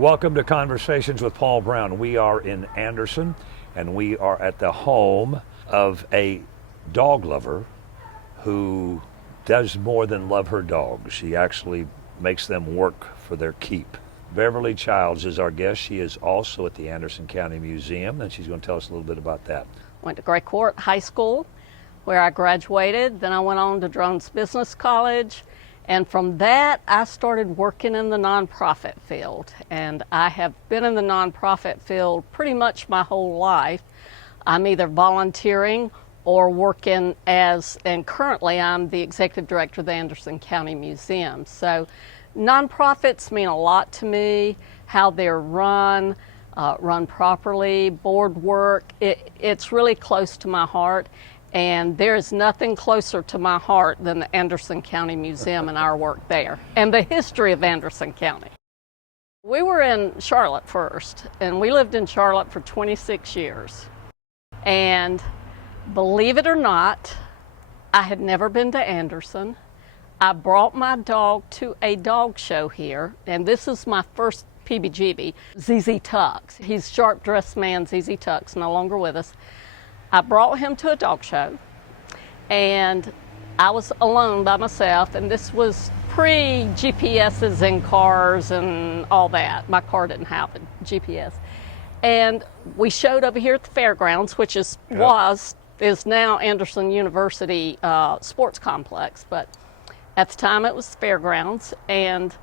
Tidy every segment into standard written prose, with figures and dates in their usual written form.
Welcome to Conversations with Paul Brown. We are in Anderson, and we are at the home of a dog lover who does more than love her dogs. She actually makes them work for their keep. Beverly Childs is our guest. She is also at the Anderson County Museum, and she's going to tell us a little bit about that. Went to Gray Court High School, where I graduated. Then I went on to Drones Business College. And from that, I started working in the nonprofit field. And I have been in the nonprofit field pretty much my whole life. I'm either volunteering or working and currently I'm the executive director of the Anderson County Museum. So nonprofits mean a lot to me, how they're run properly, board work. It's really close to my heart. And there is nothing closer to my heart than the Anderson County Museum and our work there, and the history of Anderson County. We were in Charlotte first, and we lived in Charlotte for 26 years. And believe it or not, I had never been to Anderson. I brought my dog to a dog show here, and this is my first PBGV, ZZ Tux. He's sharp-dressed man, ZZ Tux, no longer with us. I brought him to a dog show, and I was alone by myself, and this was pre-GPSs in cars and all that. My car didn't have a GPS. And we showed over here at the fairgrounds, which is now Anderson University Sports Complex, but at the time it was the fairgrounds, and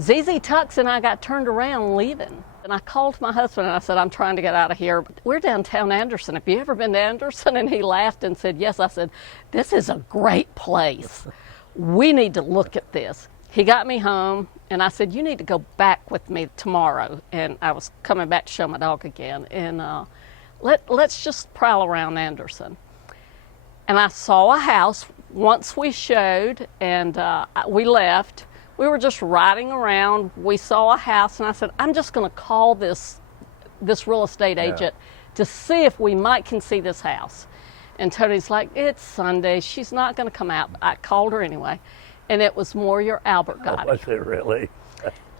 ZZ Tux and I got turned around leaving. And I called my husband and I said, I'm trying to get out of here. We're downtown Anderson. Have you ever been to Anderson? And he laughed and said, yes. I said, this is a great place. We need to look at this. He got me home and I said, you need to go back with me tomorrow. And I was coming back to show my dog again. And let's just prowl around Anderson. And I saw a house once we showed and we left. We were just riding around. We saw a house, and I said, I'm just going to call this real estate agent to see if we can see this house. And Tony's like, it's Sunday. She's not going to come out. I called her anyway, and it was Moyer Albert Gotti. Was it really?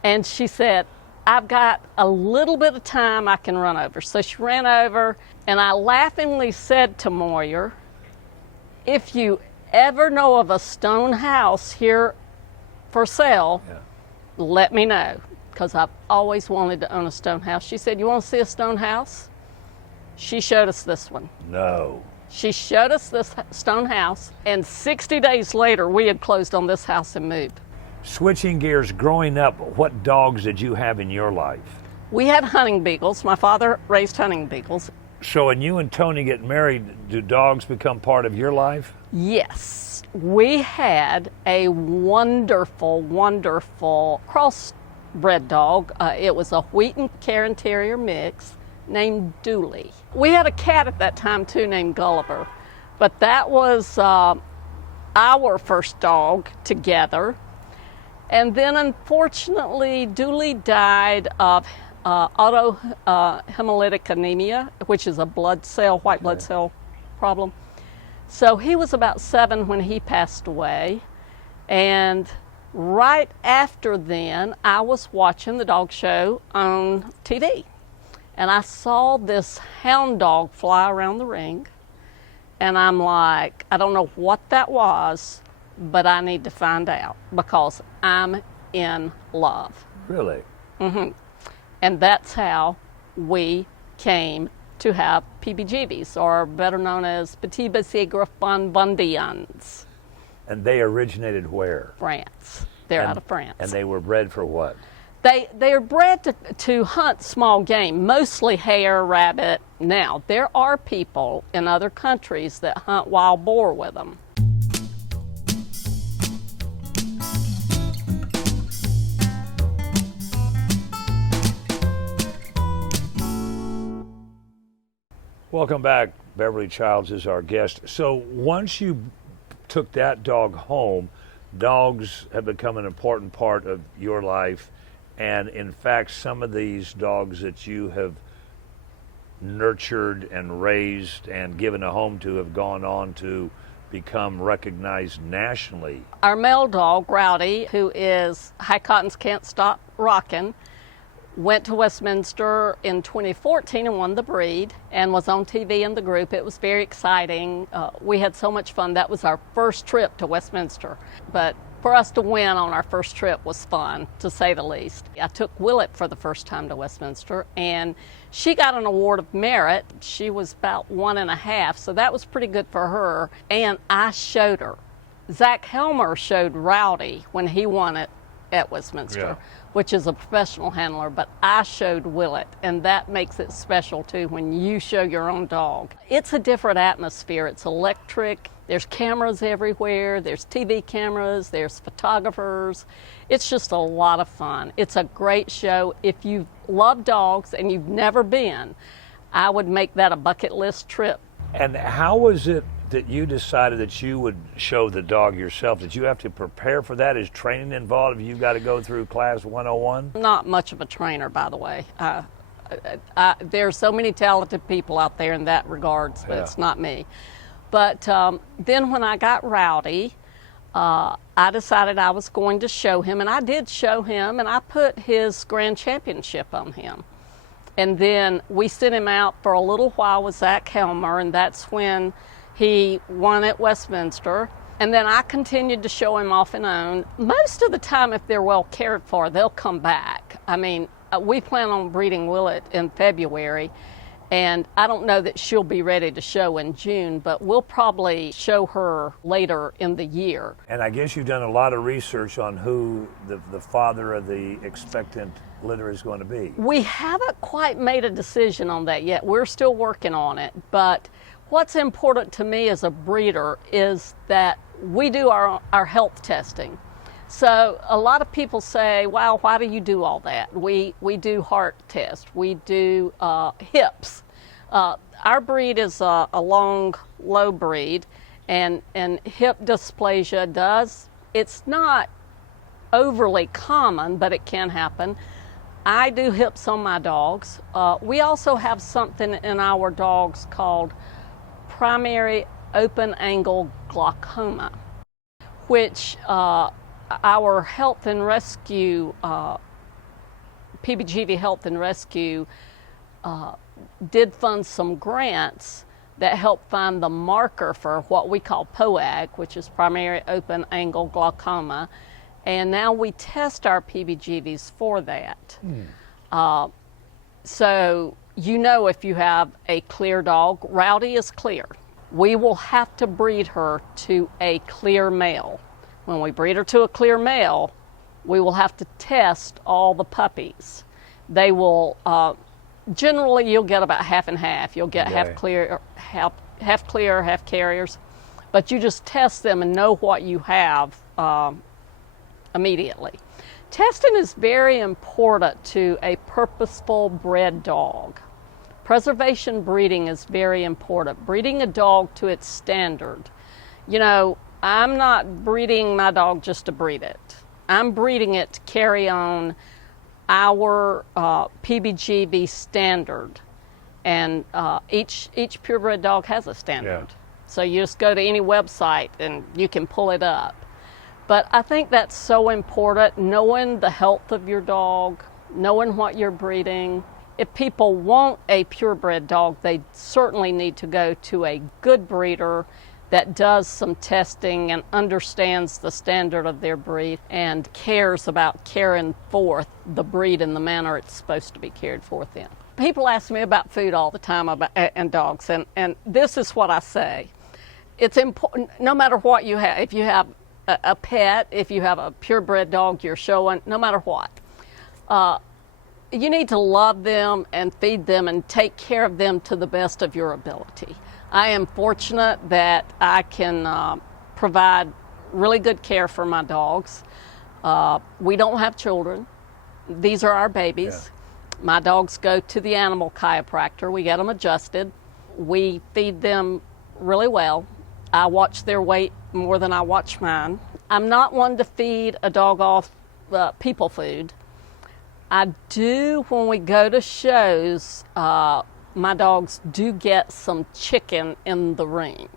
And she said, I've got a little bit of time I can run over. So she ran over, and I laughingly said to Moyer, if you ever know of a stone house here for sale, let me know, because I've always wanted to own a stone house. She said, you want to see a stone house? She showed us this one. No. She showed us this stone house, and 60 days later, we had closed on this house and moved. Switching gears, growing up, what dogs did you have in your life? We had hunting beagles. My father raised hunting beagles. So when you and Tony get married, do dogs become part of your life? Yes. We had a wonderful, wonderful crossbred dog. It was a Wheaton Cairn Terrier mix named Dooley. We had a cat at that time too named Gulliver, but that was our first dog together. And then unfortunately, Dooley died of autohemolytic anemia, which is a white blood cell problem. So he was about 7 when he passed away, and right after then, I was watching the dog show on TV, and I saw this hound dog fly around the ring, and I'm like, I don't know what that was, but I need to find out because I'm in love. Really? Mm-hmm. And that's how we came to have PBGVs, or better known as Petit Besigre Bonbondians. And they originated where? France. They're out of France. And they were bred for what? They are bred to hunt small game, mostly hare, rabbit. Now, there are people in other countries that hunt wild boar with them. Welcome back. Beverly Childs is our guest. So once you took that dog home, dogs have become an important part of your life. And in fact, some of these dogs that you have nurtured and raised and given a home to have gone on to become recognized nationally. Our male dog, Rowdy, who is High Cottons Can't Stop Rockin', Went to Westminster in 2014 and won the breed and was on TV in the group. It was very exciting. We had so much fun. That was our first trip to Westminster. But for us to win on our first trip was fun, to say the least. I took Willet for the first time to Westminster, and she got an award of merit. She was about 1.5, so that was pretty good for her. And I showed her. Zach Helmer showed Rowdy when he won it at Westminster, which is a professional handler, but I showed Willet, and that makes it special too when you show your own dog. It's a different atmosphere. It's electric. There's cameras everywhere. There's TV cameras. There's photographers. It's just a lot of fun. It's a great show. If you love dogs and you've never been, I would make that a bucket list trip. And how was it that you decided that you would show the dog yourself? Did you have to prepare for that? Is training involved? Have you got to go through class 101? Not much of a trainer, by the way. There are so many talented people out there in that regards, but it's not me. But then when I got Rowdy, I decided I was going to show him, and I did show him, and I put his grand championship on him. And then we sent him out for a little while with Zach Helmer, and that's when he won at Westminster. And then I continued to show him off and on. Most of the time, if they're well cared for, they'll come back. I mean, we plan on breeding Willet in February, and I don't know that she'll be ready to show in June, but we'll probably show her later in the year. And I guess you've done a lot of research on who the father of the expectant litter is going to be. We haven't quite made a decision on that yet. We're still working on it, but what's important to me as a breeder is that we do our health testing. So a lot of people say, wow, why do you do all that? We do heart tests, we do hips. Our breed is a long, low breed, and hip dysplasia it's not overly common, but it can happen. I do hips on my dogs. We also have something in our dogs called primary open angle glaucoma, which our health and rescue, PBGV Health and Rescue, did fund some grants that helped find the marker for what we call POAG, which is primary open angle glaucoma, and now we test our PBGVs for that. So you know if you have a clear dog. Rowdy is clear. We will have to breed her to a clear male. When we breed her to a clear male, we will have to test all the puppies. They will, generally you'll get about half and half. You'll get half clear, half carriers, but you just test them and know what you have immediately. Testing is very important to a purposeful bred dog. Preservation breeding is very important. Breeding a dog to its standard. You know, I'm not breeding my dog just to breed it. I'm breeding it to carry on our PBGV standard. And each purebred dog has a standard. So you just go to any website and you can pull it up. But I think that's so important, knowing the health of your dog, knowing what you're breeding. If people want a purebred dog, they certainly need to go to a good breeder that does some testing and understands the standard of their breed and cares about carrying forth the breed in the manner it's supposed to be carried forth in. People ask me about food all the time and dogs, and this is what I say. It's important, no matter what you have, if you have a pet, if you have a purebred dog you're showing, no matter what, you need to love them and feed them and take care of them to the best of your ability. I am fortunate that I can provide really good care for my dogs. We don't have children. These are our babies. My dogs go to the animal chiropractor. We get them adjusted. We feed them really well. I watch their weight more than I watch mine. I'm not one to feed a dog off people food. I do, when we go to shows, my dogs do get some chicken in the ring,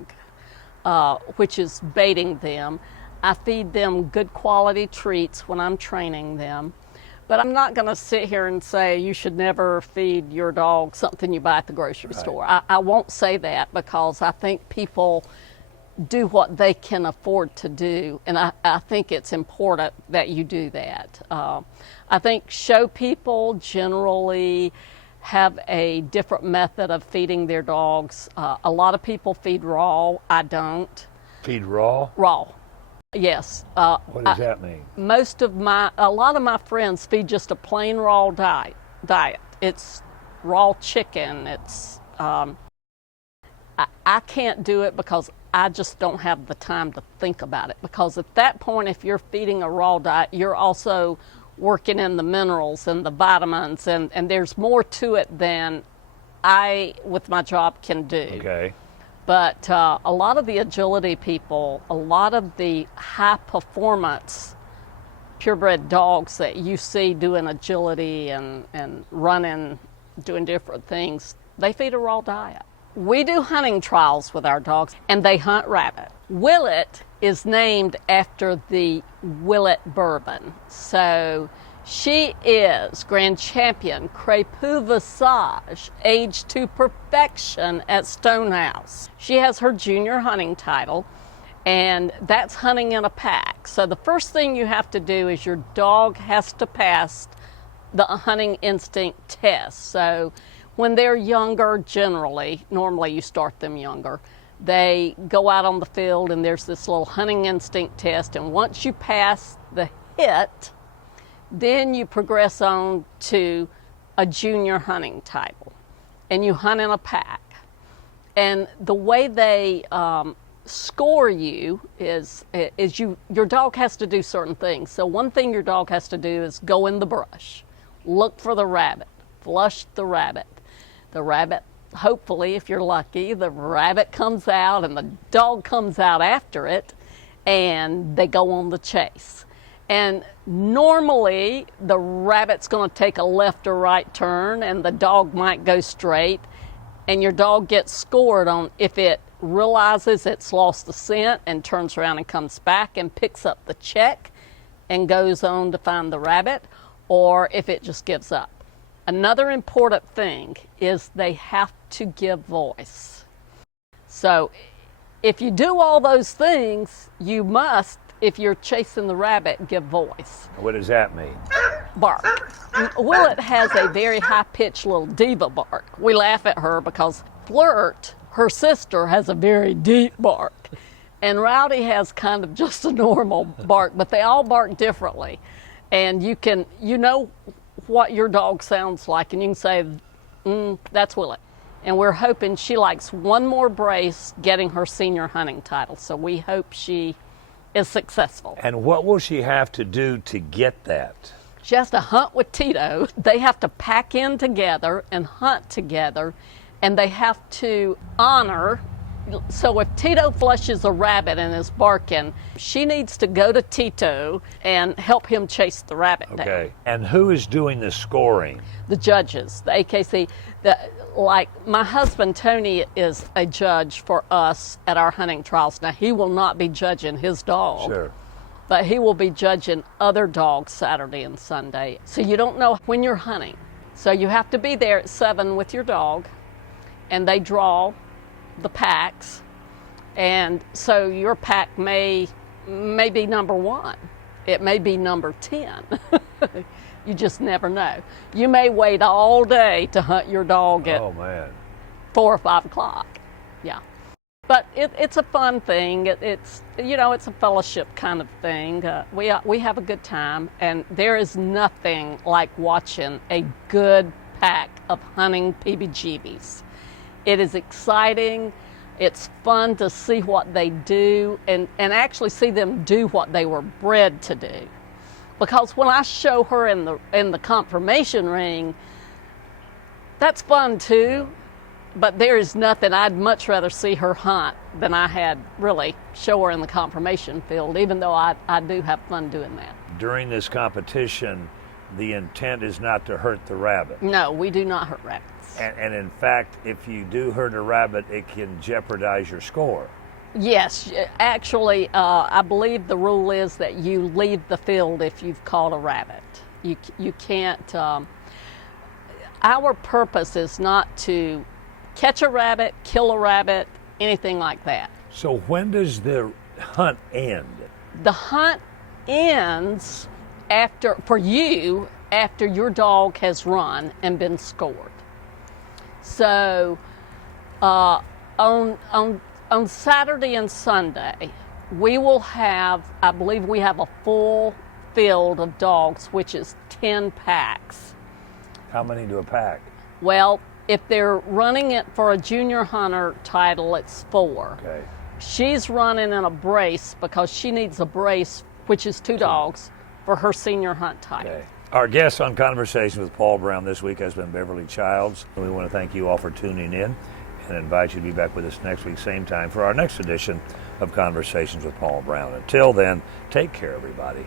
which is baiting them. I feed them good quality treats when I'm training them. But I'm not going to sit here and say you should never feed your dog something you buy at the grocery store. I won't say that, because I think people do what they can afford to do, and I think it's important that you do that. I think show people generally have a different method of feeding their dogs. A lot of people feed raw. I don't. Feed raw? Raw. Yes. What does that mean? A lot of my friends feed just a plain raw diet. It's raw chicken. It's, I can't do it because I just don't have the time to think about it. Because at that point, if you're feeding a raw diet, you're also working in the minerals and the vitamins, and there's more to it than I, with my job, can do. Okay. But a lot of the agility people, a lot of the high performance purebred dogs that you see doing agility and running, doing different things, they feed a raw diet. We do hunting trials with our dogs, and they hunt rabbit. Willet is named after the Willet bourbon. So she is Grand Champion Crépus Visage, aged to perfection at Stonehouse. She has her junior hunting title, and that's hunting in a pack. So the first thing you have to do is your dog has to pass the hunting instinct test. So when they're younger, normally you start them younger, they go out on the field and there's this little hunting instinct test, and once you pass the hit, then you progress on to a junior hunting title, and you hunt in a pack. And the way they score you is your dog has to do certain things. So one thing your dog has to do is go in the brush, look for the rabbit, flush the rabbit. The rabbit, hopefully, if you're lucky, the rabbit comes out and the dog comes out after it, and they go on the chase. And normally, the rabbit's going to take a left or right turn, and the dog might go straight, and your dog gets scored on if it realizes it's lost the scent and turns around and comes back and picks up the check and goes on to find the rabbit, or if it just gives up. Another important thing is they have to give voice. So if you do all those things, you must, if you're chasing the rabbit, give voice. What does that mean? Bark. Willet has a very high-pitched little diva bark. We laugh at her because Flirt, her sister, has a very deep bark. And Rowdy has kind of just a normal bark, but they all bark differently. And you know what your dog sounds like, and you can say, that's Willet. And we're hoping she likes one more brace, getting her senior hunting title. So we hope she is successful. And what will she have to do to get that? She has to hunt with Tito. They have to pack in together and hunt together, and they have to honor. So if Tito flushes a rabbit and is barking, she needs to go to Tito and help him chase the rabbit down. Okay. And who is doing the scoring? The judges, the AKC. Like my husband Tony is a judge for us at our hunting trials. Now he will not be judging his dog. Sure. But he will be judging other dogs Saturday and Sunday. So you don't know when you're hunting. So you have to be there at 7 with your dog, and they draw the packs. And so your pack may be number 1. It may be number 10. You just never know. You may wait all day to hunt your dog at 4 or 5 o'clock. Yeah. But it's a fun thing. It's a fellowship kind of thing. We have a good time, and there is nothing like watching a good pack of hunting PBGVs. It is exciting. It's fun to see what they do and actually see them do what they were bred to do. Because when I show her in the confirmation ring, that's fun too. But there is nothing I'd much rather see her hunt than I had really show her in the confirmation field, even though I do have fun doing that. During this competition, the intent is not to hurt the rabbit. No, we do not hurt rabbits. And in fact, if you do hurt a rabbit, it can jeopardize your score. Yes, actually, I believe the rule is that you leave the field if you've caught a rabbit. You can't. Our purpose is not to catch a rabbit, kill a rabbit, anything like that. So when does the hunt end? The hunt ends for you after your dog has run and been scored. So on Saturday and Sunday, we will have, I believe we have a full field of dogs, which is 10 packs. How many do a pack? Well, if they're running it for a junior hunter title, it's 4. Okay. She's running in a brace because she needs a brace, which is 2 dogs, for her senior hunt title. Okay. Our guest on Conversation with Paul Brown this week has been Beverly Childs. We want to thank you all for tuning in and invite you to be back with us next week, same time, for our next edition of Conversations with Paul Brown. Until then, take care, everybody.